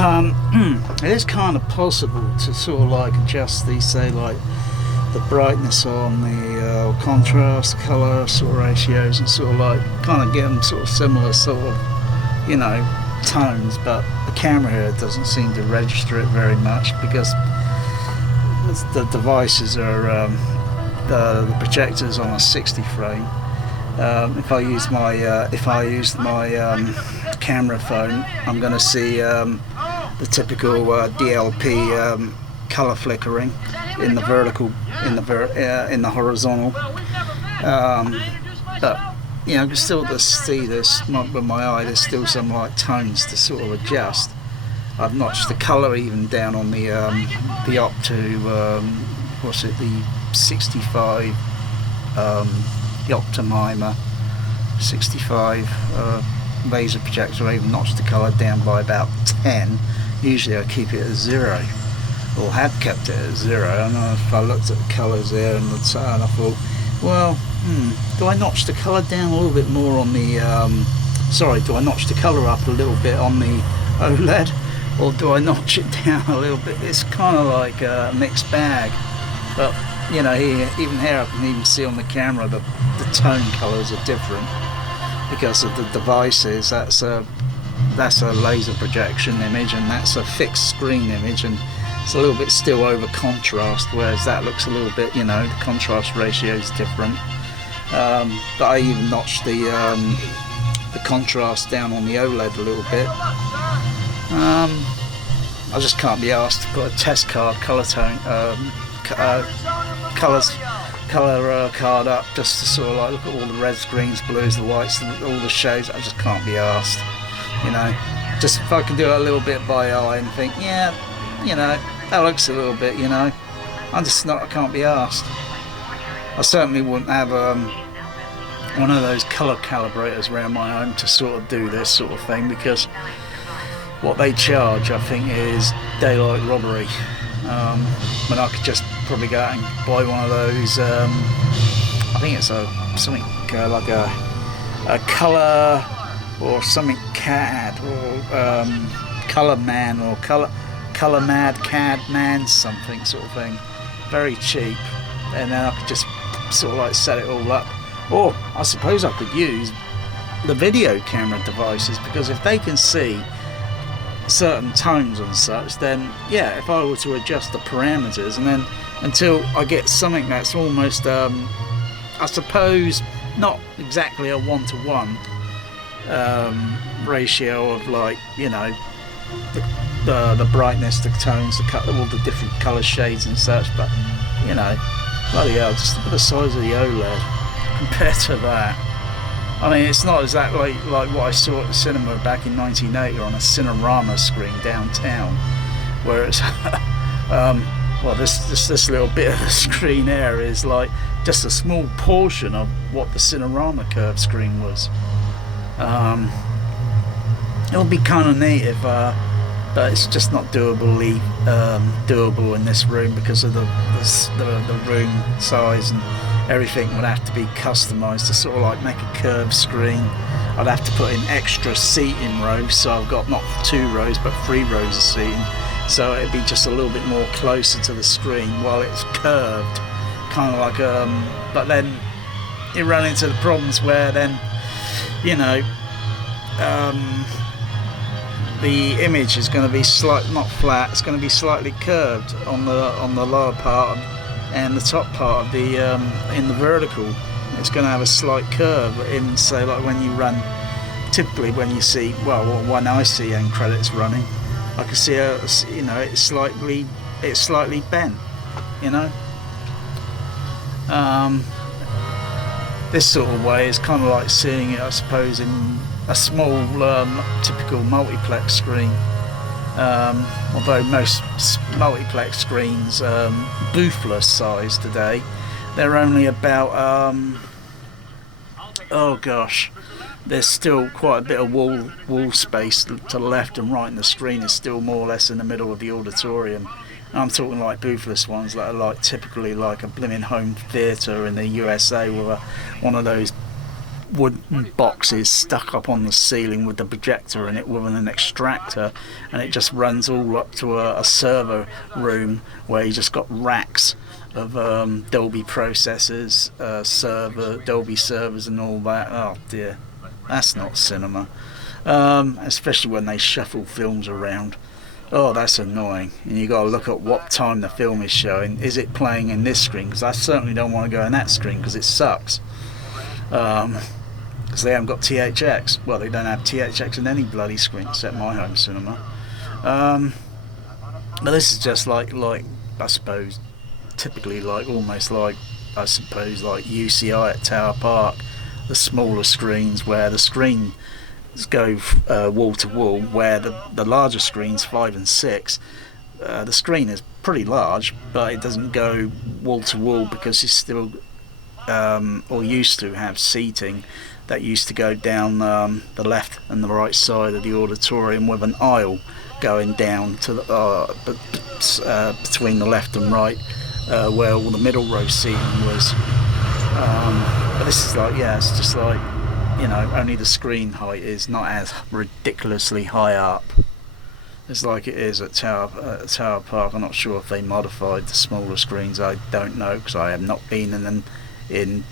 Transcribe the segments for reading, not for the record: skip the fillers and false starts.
It is kind of possible to sort of like adjust these, say like the brightness on the contrast, colour sort of ratios, and sort of like kind of get them sort of similar sort of, you know, tones, but the camera here doesn't seem to register it very much because the devices are the projector's on a 60 frame. If I use my camera phone, I'm going to see the typical DLP color flickering in the vertical, in the horizontal. But you know, still to see this with my eye, there's still some like tones to sort of adjust. I've notched the color even down on the op to what's it, the 65 the Optimimer 65 laser projector. I even notched the color down by about 10. Usually I keep it at 0, or have kept it at 0. And if I looked at the colors there and I thought, well, do I notch the color down a little bit more on the do I notch the color up a little bit on the OLED, or do I notch it down a little bit? It's kind of like a mixed bag. But you know, even here I can even see on the camera the tone colors are different because of the devices. That's a laser projection image, and that's a fixed screen image, and it's a little bit still over contrast, whereas that looks a little bit, you know, the contrast ratio is different. But I even notched the contrast down on the OLED a little bit. I just can't be asked to put a test card color card up just to sort of like look at all the reds, greens, blues, the whites, all the shades. I just can't be asked, you know. Just if I can do it a little bit by eye and think, yeah, you know, that looks a little bit, you know, I can't be asked. I certainly wouldn't have one of those colour calibrators around my home to sort of do this sort of thing, because what they charge, I think, is daylight robbery. When I could just probably go out and buy one of those, I think it's something like a colour or something CAD or colour man or colour mad CAD man something sort of thing, very cheap, and then I could just sort of like set it all up. Or I suppose I could use the video camera devices, because if they can see certain tones and such, then yeah, if I were to adjust the parameters, and then until I get something that's almost I suppose not exactly a 1-to-1 ratio of, like, you know, the brightness, the tones, all the different colour shades and such, but you know, bloody hell, just look at the size of the OLED compared to that. I mean, it's not exactly like what I saw at the cinema back in 1980 on a Cinerama screen downtown, where it's well, this little bit of the screen there is like just a small portion of what the Cinerama curved screen was. It would be kind of neat if, but it's just not doable in this room because of the room size, and everything would have to be customized to sort of like make a curved screen. I'd have to put in extra seating rows, so I've got not 2 rows but 3 rows of seating, so it'd be just a little bit more closer to the screen while it's curved, kind of like but then you run into the problems where then, you know, the image is going to be not flat, it's going to be slightly curved on the lower part and the top part of the in the vertical. It's going to have a slight curve in, say, like when you run, typically when you see, well, when I see end credits running, I can see you know, it's slightly bent, you know. This sort of way is kind of like seeing it, I suppose, in a small typical multiplex screen, although most multiplex screens boothless size today, they're only about oh gosh, there's still quite a bit of wall space to the left and right, and the screen is still more or less in the middle of the auditorium. And I'm talking like boothless ones that are like typically like a blimmin' home theatre in the USA with one of those wooden boxes stuck up on the ceiling with the projector in it with an extractor, and it just runs all up to a server room where you just got racks of Dolby processors, Dolby servers and all that. Oh dear, that's not cinema. Especially when they shuffle films around. Oh, that's annoying. And you got to look at what time the film is showing. Is it playing in this screen? Because I certainly don't want to go in that screen because it sucks. Because they haven't got THX. Well, they don't have THX in any bloody screen except my home cinema. But this is just like I suppose, typically almost like I suppose like UCI at Tower Park, the smaller screens where the screen go wall to wall, where the larger screens 5 and 6, the screen is pretty large, but it doesn't go wall to wall because it's still or used to have seating that used to go down the left and the right side of the auditorium with an aisle going down to the between the left and right where all the middle row seating was. But this is it's just like, only the screen height is not as ridiculously high up. It's like it is at Tower Park. I'm not sure if they modified the smaller screens. I don't know because I have not been in them in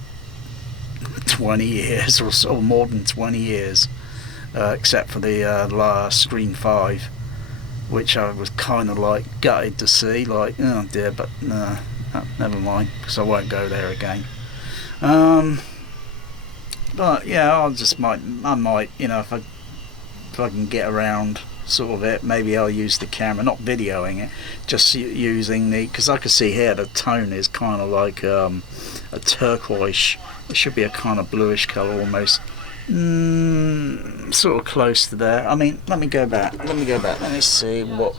20 years or so, more than 20 years, except for the last Screen 5, which I was kind of gutted to see. Oh dear, but no, never mind, because I won't go there again. But yeah, I might, if I can get around sort of it, maybe I'll use the camera, not videoing it, just using because I can see here the tone is kind of like a turquoise. It should be a kind of bluish colour almost, sort of close to there. I mean, let me go back. Let me see what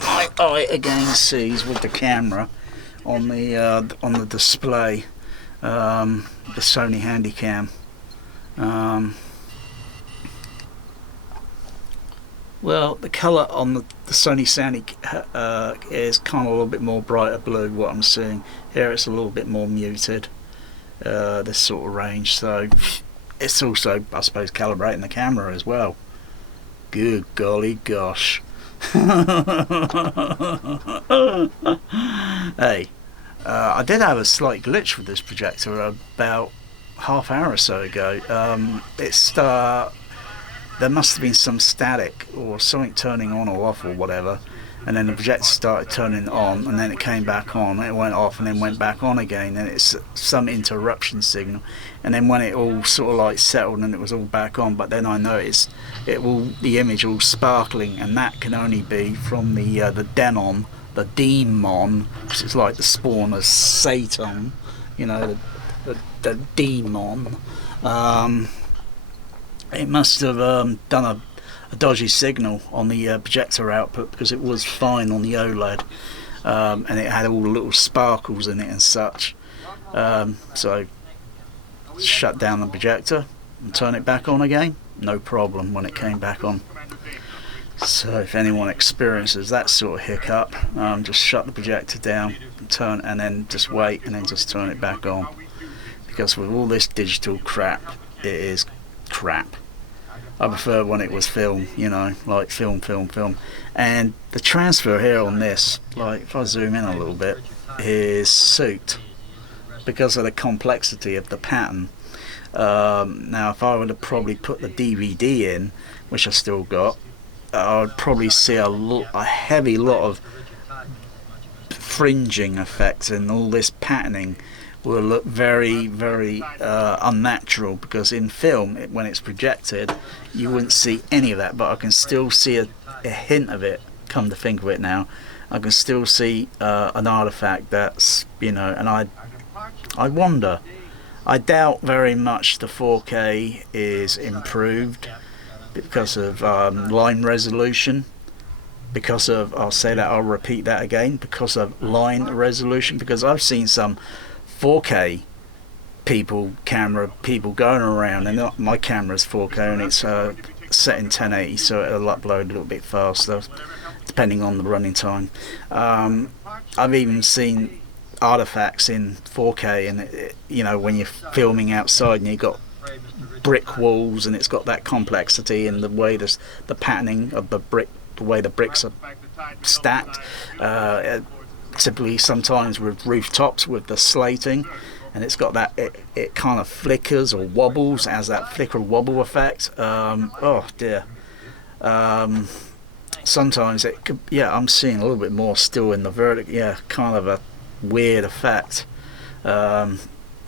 my eye again sees with the camera on the display, the Sony Handycam. Well, the colour on the Sony is kind of a little bit more brighter blue. What I'm seeing here, it's a little bit more muted. This sort of range, so it's also, I suppose, calibrating the camera as well. Good golly gosh. Hey, I did have a slight glitch with this projector about half hour or so ago. There must have been some static or something turning on or off or whatever, and then the projector started turning on, and then it came back on, and it went off and then went back on again, and it's some interruption signal. And then when it all sort of settled and it was all back on, but then I noticed the image all sparkling, and that can only be from the demon, which is like the spawn of Satan, the demon. It must have done a dodgy signal on the projector output, because it was fine on the Oled, and it had all the little sparkles in it and such. So shut down the projector and turn it back on again, no problem when it came back on. So if anyone experiences that sort of hiccup, just shut the projector down and then just wait and then just turn it back on, because with all this digital crap, it is crap. I prefer when it was film, like film. And the transfer here on this, if I zoom in a little bit, is suit, because of the complexity of the pattern. Now if I were to probably put the DVD in, which I still got, I would probably see a heavy lot of fringing effects, and all this patterning will look very, very unnatural, because in film, when it's projected, you wouldn't see any of that, but I can still see a hint of it. Come to think of it now, I can still see an artifact that's, and I wonder, I doubt very much the 4K is improved because of line resolution, I'll repeat that again, because of line resolution, because I've seen some 4K camera people going around, and my camera's 4K and it's set in 1080, so it'll upload a little bit faster depending on the running time. I've even seen artifacts in 4K, and when you're filming outside and you've got brick walls, and it's got that complexity in the way the patterning of the brick, the way the bricks are stacked. Typically, sometimes with rooftops with the slating, and it's got that it kind of flickers or wobbles, has that flicker wobble effect. Oh dear. Sometimes it could, yeah, I'm seeing a little bit more still in the vertical, yeah, kind of a weird effect that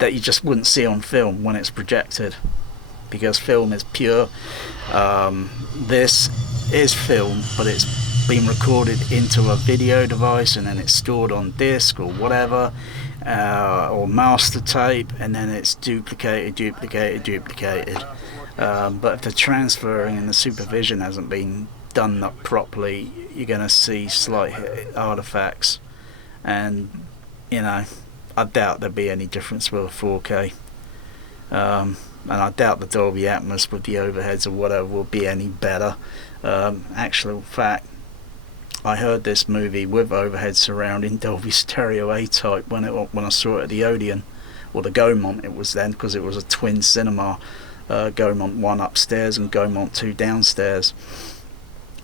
you just wouldn't see on film when it's projected, because film is pure. This is film, but it's been recorded into a video device, and then it's stored on disc or whatever, or master tape, and then it's duplicated. But if the transferring and the supervision hasn't been done up properly, you're going to see slight artifacts, and you know, I doubt there'd be any difference with a 4K, and I doubt the Dolby Atmos with the overheads or whatever will be any better. Actual fact, I heard this movie with overhead surround in Dolby Stereo A-type when I saw it at the Odeon, or the Gaumont it was then, because it was a twin cinema, Gaumont 1 upstairs and Gaumont 2 downstairs,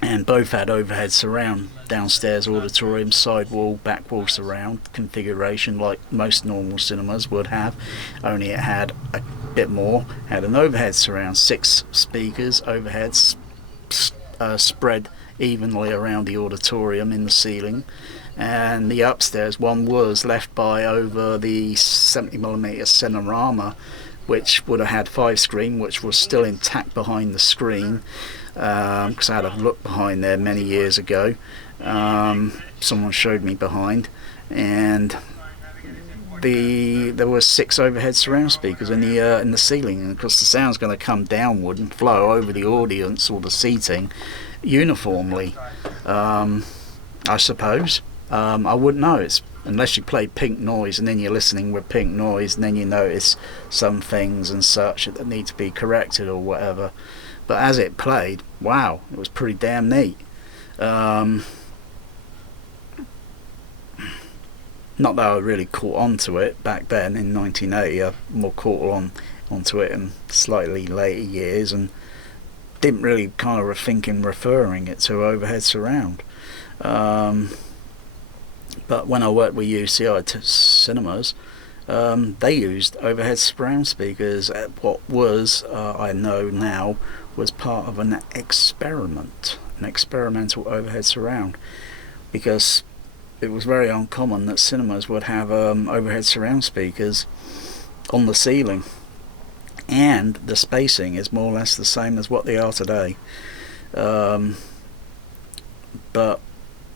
and both had overhead surround, downstairs auditorium, side wall, back wall surround configuration like most normal cinemas would have, only it had a bit more, had an overhead surround, 6 speakers overheads spread evenly around the auditorium in the ceiling, and the upstairs one was left by over the 70mm Cinerama, which would have had 5 screen, which was still intact behind the screen, because I had a look behind there many years ago. Someone showed me behind, and there were 6 overhead surround speakers in the ceiling, and of course the sound's going to come downward and flow over the audience or the seating uniformly, I suppose. I wouldn't know. It's unless you play pink noise and then you're listening with pink noise, and then you notice some things and such that need to be corrected or whatever. But as it played, wow, it was pretty damn neat. Not that I really caught on to it back then in 1980. I more caught onto it in slightly later years, and didn't really kind of think in referring it to overhead surround. But when I worked with UCI cinemas, they used overhead surround speakers at what was, I know now, was part of an experimental overhead surround, because it was very uncommon that cinemas would have overhead surround speakers on the ceiling, and the spacing is more or less the same as what they are today. But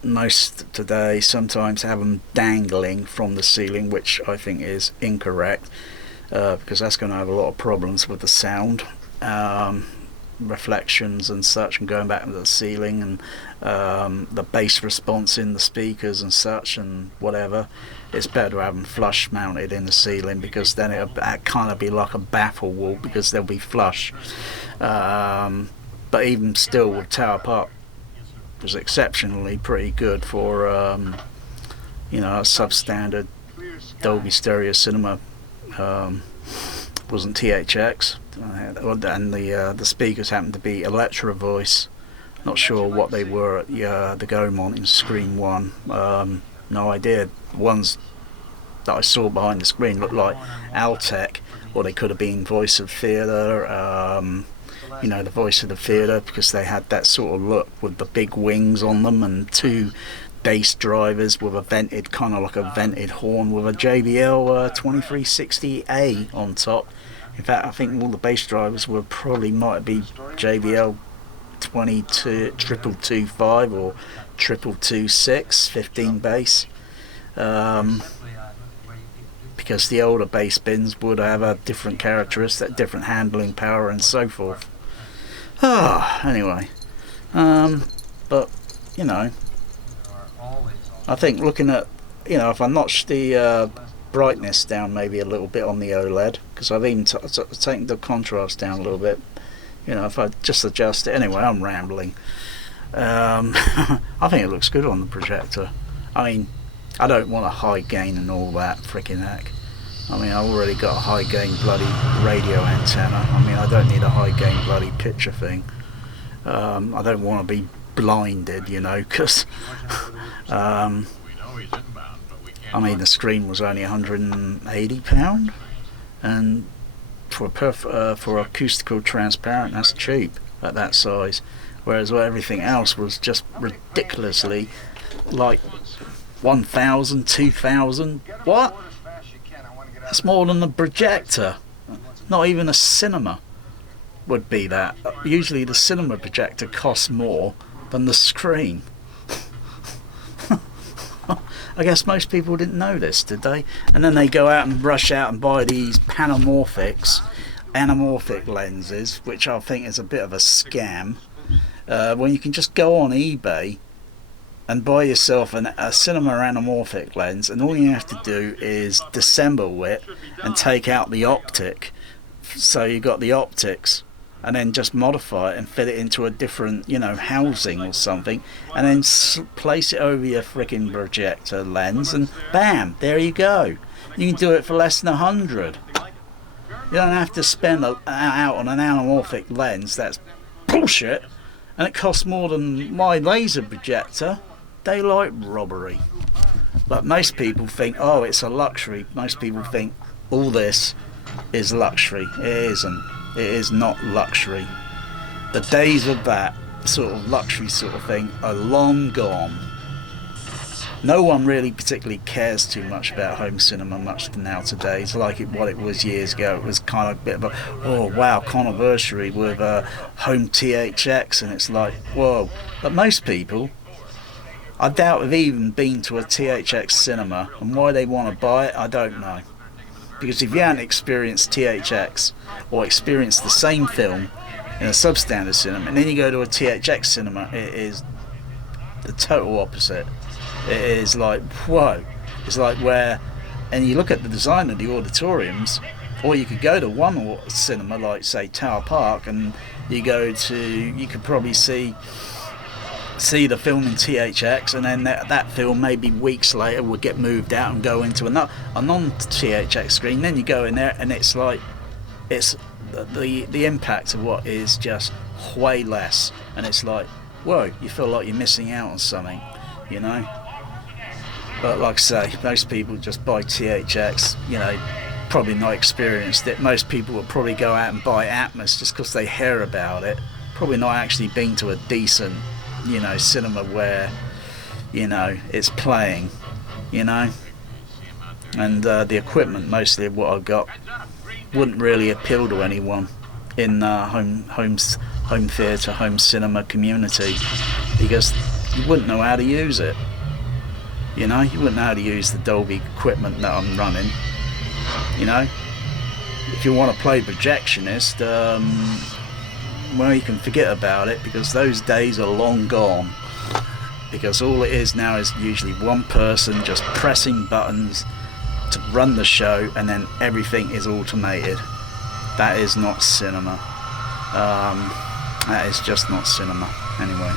most today sometimes have them dangling from the ceiling, which I think is incorrect, because that's going to have a lot of problems with the sound, reflections and such, and going back to the ceiling, and the bass response in the speakers and such and whatever. It's better to have them flush mounted in the ceiling, because then it'll kind of be like a baffle wall, because they'll be flush. But even still, with Tower Park was exceptionally pretty good for you know, a substandard Dolby Stereo cinema. Wasn't THX, and the speakers happened to be Electra Voice. Not sure what they were at the Gaumont in Screen 1. No idea. The ones that I saw behind the screen looked like Altec, or they could have been Voice of Theatre. You know, the Voice of the Theatre, because they had that sort of look with the big wings on them, and 2 bass drivers with a vented, kind of like a vented horn, with a JBL 2360A on top. In fact, I think all the bass drivers might be JBL 22525 or 2226 15 bass, because the older bass bins would have a different characteristic, different handling power and so forth. Anyway, but you know, I think looking at, you know, if I notch the brightness down maybe a little bit on the Oled, because I've even taken the contrast down a little bit, you know, if I just adjust it. Anyway, I'm rambling. I think it looks good on the projector. I mean, I don't want a high gain and all that freaking heck, I mean, I've already got a high gain bloody radio antenna. I mean, I don't need a high gain bloody picture thing. I don't want to be blinded, you know, because I mean, the screen was only £180, and for acoustical transparent, that's cheap at that size. Whereas everything else was just ridiculously like 1,000, 2,000. What? That's more than a projector. Not even a cinema would be that. Usually the cinema projector costs more than the screen. I guess most people didn't know this, did they? And then they go out and rush out and buy these anamorphic lenses, which I think is a bit of a scam. When you can just go on eBay and buy yourself a cinema anamorphic lens, and all you have to do is disassemble it and take out the optic, so you got the optics, and then just modify it and fit it into a different, you know, housing or something, and then place it over your freaking projector lens, and bam, there you go. You can do it for less than 100. You don't have to spend out on an anamorphic lens. That's bullshit, and it costs more than my laser projector. Daylight robbery. But most people think, oh, it's a luxury. Most people think all this is luxury. It isn't. It is not luxury. The days of that sort of luxury sort of thing are long gone. No one really particularly cares too much about home cinema much now today. It's like what it was years ago. It was kind of a bit of a, oh wow, controversy with home THX, and it's like, whoa. But most people, I doubt have even been to a THX cinema, and why they want to buy it, I don't know. Because if you haven't experienced THX or experienced the same film in a substandard cinema, and then you go to a THX cinema, it is the total opposite. It is like, whoa. It's like where, and you look at the design of the auditoriums, or you could go to one cinema like say Tower Park, and you could probably see the film in THX, and then that film maybe weeks later would get moved out and go into a non-THX screen. Then you go in there and it's like, it's the impact of what is just way less, and it's like, whoa, you feel like you're missing out on something, you know. But like I say, most people just buy THX, you know, probably not experienced it. Most people will probably go out and buy Atmos just because they hear about it, probably not actually been to a decent, you know, cinema where, you know, it's playing, you know. And the equipment, mostly of what I've got, wouldn't really appeal to anyone in home theatre, home cinema community, because you wouldn't know how to use it. You know, you wouldn't know how to use the Dolby equipment that I'm running. You know, if you want to play projectionist, well, you can forget about it, because those days are long gone. Because all it is now is usually one person just pressing buttons to run the show, and then everything is automated. That is not cinema. That is just not cinema. Anyway.